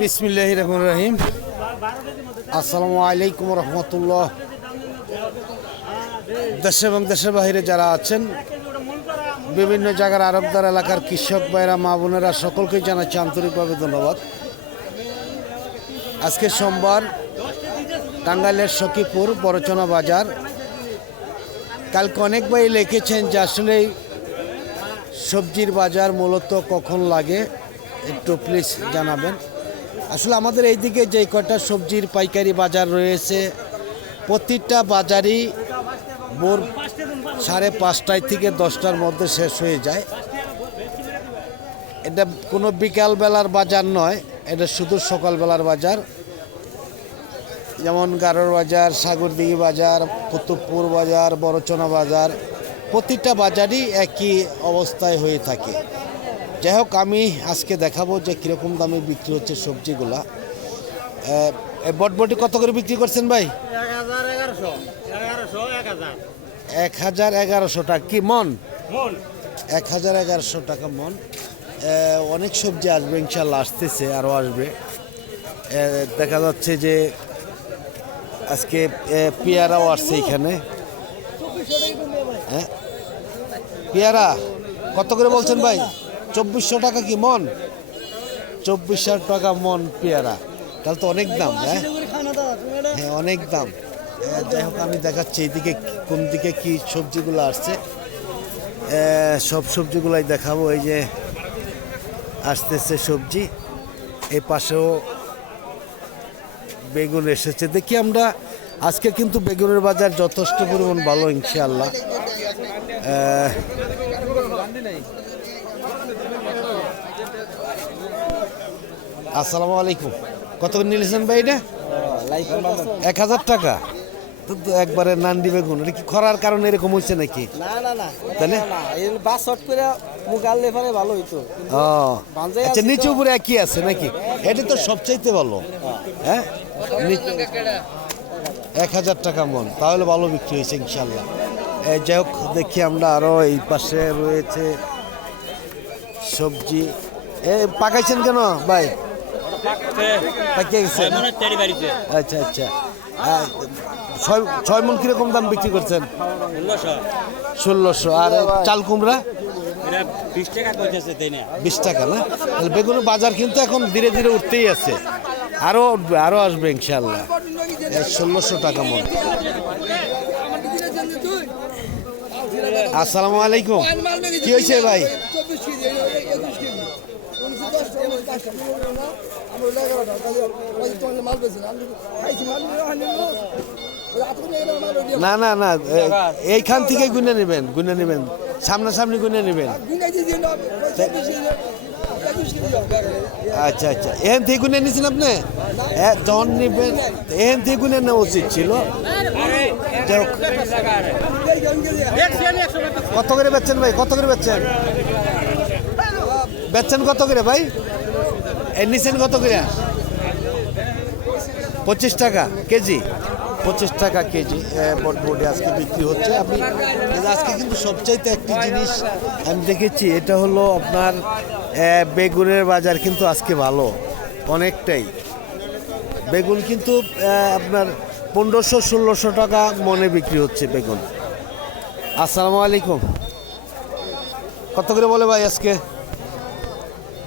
বিসমিল্লাহির রহমানির রহিম। আসসালামু আলাইকুম রহমতুল্লাহ। দেশে এবং দেশের বাইরে যারা আছেন, বিভিন্ন জায়গার আরবদার এলাকার কৃষক ভাইরা, মা বোনেরা, সকলকেই জানাচ্ছি আন্তরিকভাবে ধন্যবাদ। আজকে সোমবার, টাঙ্গাইলের সখীপুর বড়চনা বাজার। কালকে অনেক ভাই লিখেছেন যে আসলে সবজির বাজার মূলত কখন লাগে, একটু প্লিজ জানাবেন। আসলে আমাদের এইদিকে যে কটা সবজির পাইকারি বাজার রয়েছে, প্রতিটা বাজারই ভোর 5:30 থেকে 10টার মধ্যে শেষ হয়ে যায়। এটা কোনো বিকালবেলার বাজার নয়, এটা শুধু সকালবেলার বাজার। যেমন গারোর বাজার, সাগরদিঘি বাজার, কুতুবপুর বাজার, বড়চনা বাজার, প্রতিটা বাজারই একই অবস্থায় হয়ে থাকে। যাই হোক, আমি আজকে দেখাবো যে কীরকম দামে বিক্রি হচ্ছে সবজিগুলা। বটবটি কত করে বিক্রি করছেন ভাই? 1100 টাকা কি মন? 1100 টাকা মন। অনেক সবজি আসবে ইনশাল্লাহ, আসতেছে, আরও আসবে। দেখা যাচ্ছে যে আজকে পেয়ারাও আসছে এখানে। হ্যাঁ, পেয়ারা কত করে বলছেন ভাই? 2400 টাকা কি মন? 2400 টাকা মন পেয়ারা, তাহলে তো অনেক দাম। হ্যাঁ হ্যাঁ, অনেক দাম। যাই হোক, আমি দেখাচ্ছি এইদিকে কোন দিকে কি সবজিগুলো আসছে। সব সবজিগুলাই দেখাবো। এই যে আসতেছে সবজি, এই পাশেও বেগুন এসেছে। দেখি আমরা আজকে কিন্তু বেগুনের বাজার যথেষ্ট পরিমাণ ভালো ইনশাআল্লাহ। আসসালামু আলাইকুম। কত করে নিয়েছেন ভাই এটা? 1000 টাকা। তো একবারে নান্ডি বেগুন, এটা কি খরার কারণে এরকম হয়েছে নাকি? তাহলে আচ্ছা, নিচে উপরে একই আছে নাকি? এটা তো সবচাইতে ভালো। হ্যাঁ, 1000 টাকা মন, তাহলে ভালো বিক্রি হয়েছে ইনশাল্লাহ। যাই হোক, দেখি আমরা আরো এই পাশে রয়েছে সবজি। পাকাইছেন কেন ভাই? আচ্ছা আচ্ছা। 6 মন কিরকম দাম বিক্রি করছেন? 1600। আর চাল কুমড়া 20 টাকা না? তাহলে বেগুনের বাজার কিন্তু এখন ধীরে ধীরে উঠতেই আছে, আরো উঠবে, আরো আসবে ইনশাল্লাহ। 1600 টাকা মন। আসসালামু আলাইকুম। কি হয়েছে ভাই? না না না, এইখান থেকে গুনে নেবেন, সামনাসামনি গুনে নেবেন। আচ্ছা আচ্ছা, এখান থেকে গুনে নিয়েছেন আপনি? যখন নেবেন এখান থেকে গুনে নেওয়া উচিত ছিল। কত করে বেচছেন ভাই? কত করে বেচছেন কত করে ভাই? নিছেন কত করে? 25 টাকা কেজি। 25 টাকা কেজি বটবটি আজকে বিক্রি হচ্ছে। আমি আজকে কিন্তু সবচাইতে একটি জিনিস আমি দেখেছি, এটা হলো আপনার বেগুনের বাজার কিন্তু আজকে ভালো অনেকটাই। বেগুন কিন্তু আপনার 1500-1600 টাকা মনে বিক্রি হচ্ছে বেগুন। আসসালামু আলাইকুম। কত করে বলে ভাই আজকে?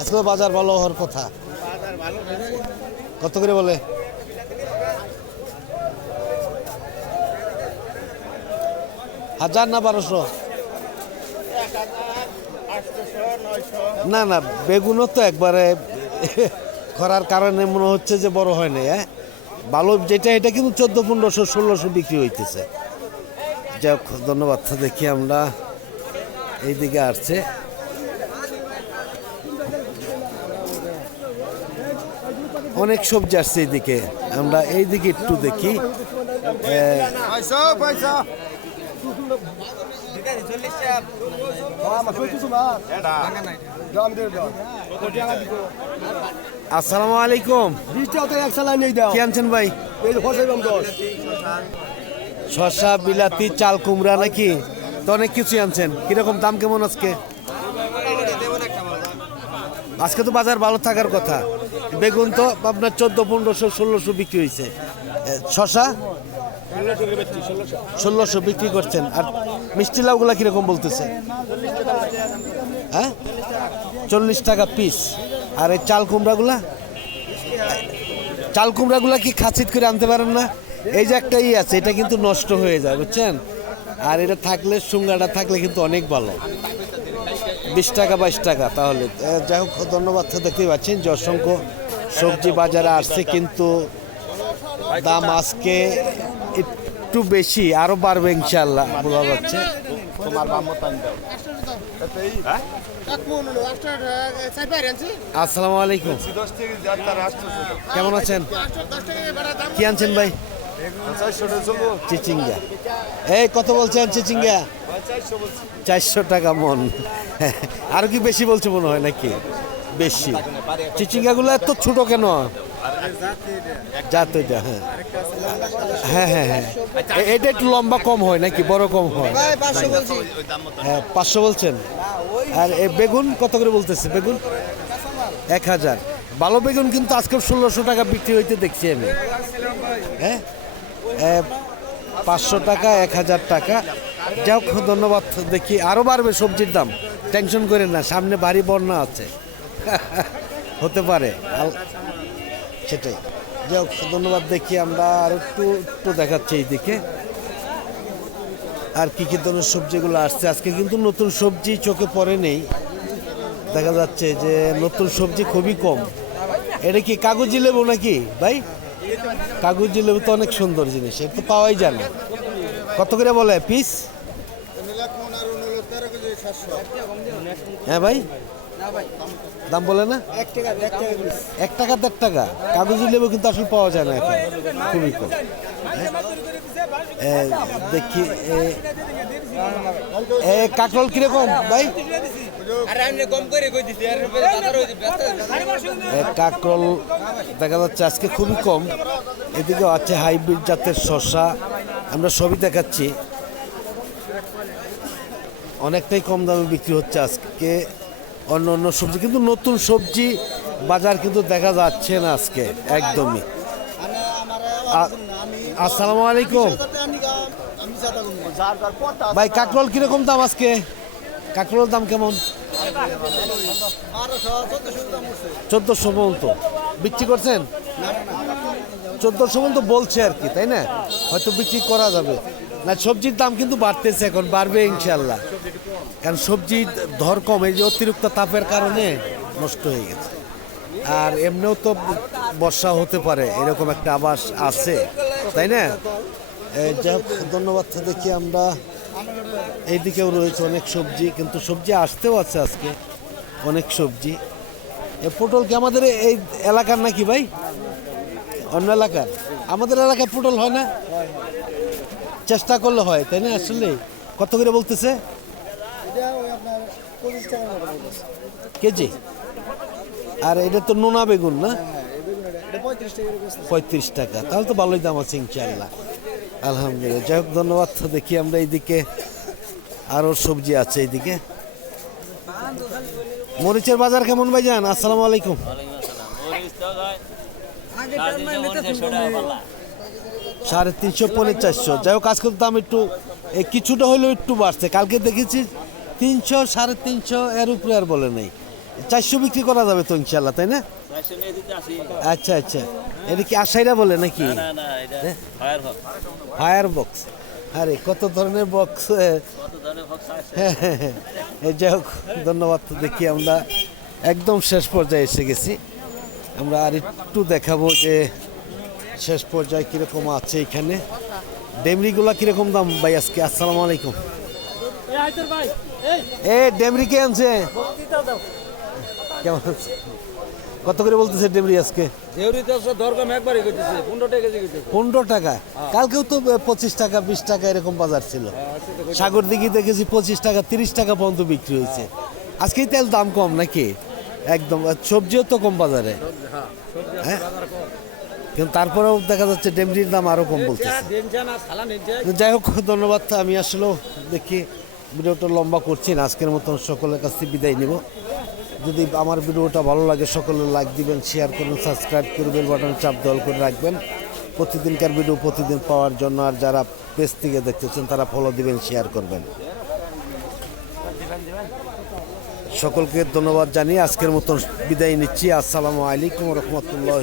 আজকে বাজার ভালো হওয়ার কথা। কত করে বলে? 1000 না 1200? না না, বেগুনও তো একবারে খরার কারণে মনে হচ্ছে যে বড় হয় না। হ্যাঁ, ভালো যেটা এটা কিন্তু 1400-1500-1600 বিক্রি হইতেছে। যাক, ধন্যবাদ। দেখি আমরা এইদিকে আসছে অনেক সবজি আসছে এইদিকে, আমরা এইদিকে একটু দেখি। আসসালামু আলাইকুম। কি আনছেন ভাই? শসা, বিলাতি, চাল কুমড়া নাকি? তো অনেক কিছু আনছেন। কিরকম দাম কেমন আজকে? আজকে তো বাজার ভালো থাকার কথা। বেগুন তো আপনার 1400-1500-1600 বিক্রি হয়েছে। শশা 1600 বিক্রি করছেন। আর মিষ্টি লাউগুলা কিরকম বলতেছে? হ্যাঁ 40 টাকা পিস। আর এই চাল কুমড়াগুলা কি খাসিত করে আনতে পারেন না? এই যে একটা আছে, এটা কিন্তু নষ্ট হয়ে যায় বুঝছেন। আর এটা থাকলে সুঙ্গাটা থাকলে কিন্তু অনেক ভালো, 20 টাকা 22 টাকা। তাহলে যাই হোক ধন্যবাদ। দেখতেই পাচ্ছেন যে অসংখ্য সবজি বাজারে আসছে, কিন্তু দাম আজকে একটু বেশি, আরো বাড়বে ইনশাল্লাহ বোঝা যাচ্ছে। আসসালামু আলাইকুম, কেমন আছেন? কি আনছেন ভাই? চিচিঙ্গা। এই কত বলছেন চিচিঙ্গা? 400 টাকা মন। আর কি বেশি বলছে মনে হয় নাকি? বেশি। চিচিঙ্গাগুলো এত ছোট কেন? জাত এটা। হ্যাঁ হ্যাঁ হ্যাঁ হ্যাঁ, এটা একটু লম্বা কম হয় নাকি বড় কম হয়? হ্যাঁ 500 বলছেন। আর এই বেগুন কত করে বলতেছে? বেগুন 1000। ভালো বেগুন কিন্তু আজকে 1600 টাকা বিক্রি হইতে দেখছি আমি। হ্যাঁ 500 টাকা 1000 টাকা। যাই হোক ধন্যবাদ। দেখি আরও বাড়বে সবজির দাম, টেনশন করেন না, সামনে ভারী বন্যা আছে। হতে পারে সেটাই। যাই হোক ধন্যবাদ। দেখি আমরা আর একটু দেখাচ্ছি এইদিকে আর কি ধরনের সবজিগুলো আসছে। আজকে কিন্তু নতুন সবজি চোখে পড়ে নেই, দেখা যাচ্ছে যে নতুন সবজি খুবই কম। এটা কি কাগজি লেবু নাকি ভাই? কাগজি লেবু তো অনেক সুন্দর জিনিস, এটা তো পাওয়াই যায় না। কত করে বলে পিস? হ্যাঁ ভাই দাম বলে না? 1 টাকা 1.5 টাকা। কাগজি লেবু কিন্তু আসলে পাওয়া যায় না এখন, খুবই কম। দেখি কাঁকরোল কিরকম ভাই? কাঁকরোল দেখা যাচ্ছে আজকে খুবই কম। এদিকে আছে হাইব্রিড জাতের শসা, আমরা সবই দেখাচ্ছি। অনেকটাই কম দামে বিক্রি হচ্ছে আজকে অন্য অন্য সবজি, কিন্তু নতুন সবজি বাজার কিন্তু দেখা যাচ্ছে না আজকে একদমই। আসসালামু আলাইকুম ভাই, কাঁকরোল কিরকম দাম আজকে? কাঁকরোলের দাম কেমন? 1400 পর্যন্ত বিক্রি করছেন? 1400 পর্যন্ত বলছে আর কি, তাই না? হয়তো বিক্রি করা যাবে না। সবজির দাম কিন্তু বাড়তেছে, এখন বাড়বে ইনশাল্লাহ, কারণ সবজির দর কম, এই যে অতিরিক্ত তাপের কারণে নষ্ট হয়ে গেছে। আর এমনিও তো বর্ষা হতে পারে, এরকম একটা আভাস আছে, তাই না? যাই হোক ধন্যবাদ। দেখি আমরা এইদিকেও রয়েছে অনেক সবজি, কিন্তু সবজি আসতেও আছে আজকে অনেক সবজি। পটল কি আমাদের এই এলাকার নাকি ভাই? অন্য এলাকার? আমাদের এলাকায় পটল হয় না, চেষ্টা করলে হয়, তাই না? আসলে কত করে বলতেছে কেজি? আর এটা তো নোনা বেগুন না? 35 টাকা। তাহলে তো ভালোই দাম আছে ইনশাআল্লাহ, আলহামদুলিল্লাহ। যাই হোক ধন্যবাদ। দেখি আমরা এইদিকে আরও সবজি আছে এইদিকে। মরিচের বাজার কেমন ভাইজান? আসসালামু আলাইকুম। 350-400। যাই হোক আজকের দাম একটু কিছুটা হলেও একটু বাড়ছে। কালকে দেখেছি 300 350 এর উপরে আর বলে নেই। 400 বিক্রি করা যাবে তো ইনশাল্লাহ, তাই না? আচ্ছা আচ্ছা, এটা কি আশাইরা বলে নাকি? Fire box. আরে কত ধরনের বক্স! যাই হোক ধন্যবাদ। দেখি আমরা একদম শেষ পর্যায়ে এসে গেছি, আমরা আর একটু দেখাবো যে শেষ পর্যায়ে কীরকম আছে এখানে। ডেমরিগুলা কীরকম দাম ভাই আজকে? আসসালামু আলাইকুম। ডেমরি কে আনছে? কেমন আছে? কত করে বলতেছে ডেমরি আজকে? 15 টাকা। কালকেও তো 25 টাকা 20 টাকা এরকম বাজার ছিল। সাগর দিঘি দেখেছি 25 টাকা 30 টাকা পর্যন্ত বিক্রি হয়েছে। আজকেই তেল দাম কম নাকি? একদম। সবজিও তো কম বাজারে, হ্যাঁ, কিন্তু তারপরেও দেখা যাচ্ছে ডেমরির দাম আরো কম বলতেছে। যাই হোক ধন্যবাদ। আমি আসলে দেখি ভিডিওটা লম্বা করছি না, আজকের মতন সকলের কাছ থেকে বিদায় নিব। যদি আমার ভিডিওটা ভালো লাগে সকলে লাইক দিবেন, শেয়ার করবেন, সাবস্ক্রাইব করে বেল বাটন চাপ দল করে রাখবেন প্রতিদিনকার ভিডিও প্রতিদিন পাওয়ার জন্য। আর যারা পেজ থেকে দেখতেছেন তারা ফলো দিবেন, শেয়ার করবেন। সকলকে ধন্যবাদ জানিয়ে আজকের মতন বিদায় নিচ্ছি। আসসালামু আলাইকুম রহমতুল্লাহ।